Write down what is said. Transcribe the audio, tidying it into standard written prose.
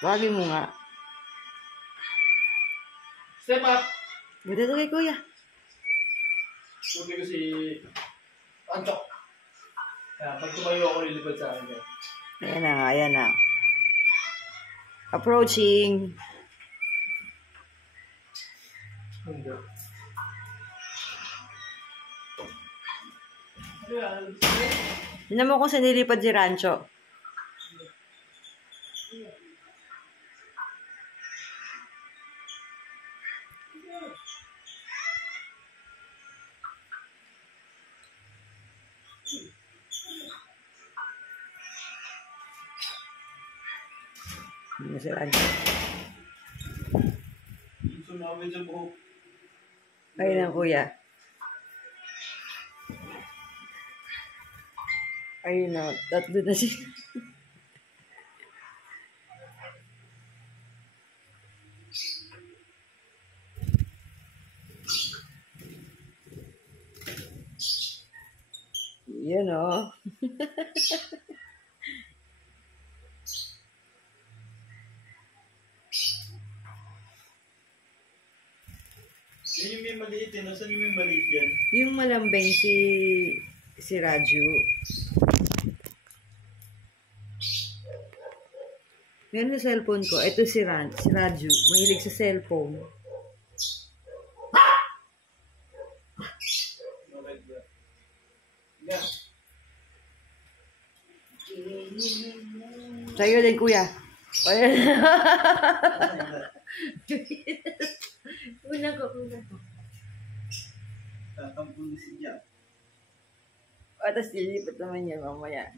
Wagin mo nga. Step up! Buti ito kay kuya. Sabi ko si Antok. Kaya pag tumayo ako, lilipad sa akin. Ayan na nga, ayan na. Approaching. Hindi. Tignan mo kung saan nilipad si Rancho. Hindi si Rancho. Sumawin sa buhok. Ayun na kuya. Ayun na, tatlo na siya. Yan o. Yan yung may maliit eh. Nasaan yung may maliit yan? Yung malambing si Raju. Meron sa cellphone ko. Ito si Raju. Mahilig sa cellphone. Yeah. Sa'yo din, kuya. Ayan. Unang ko. Tatampun si Jack. Tapos lilipat naman yan mamaya.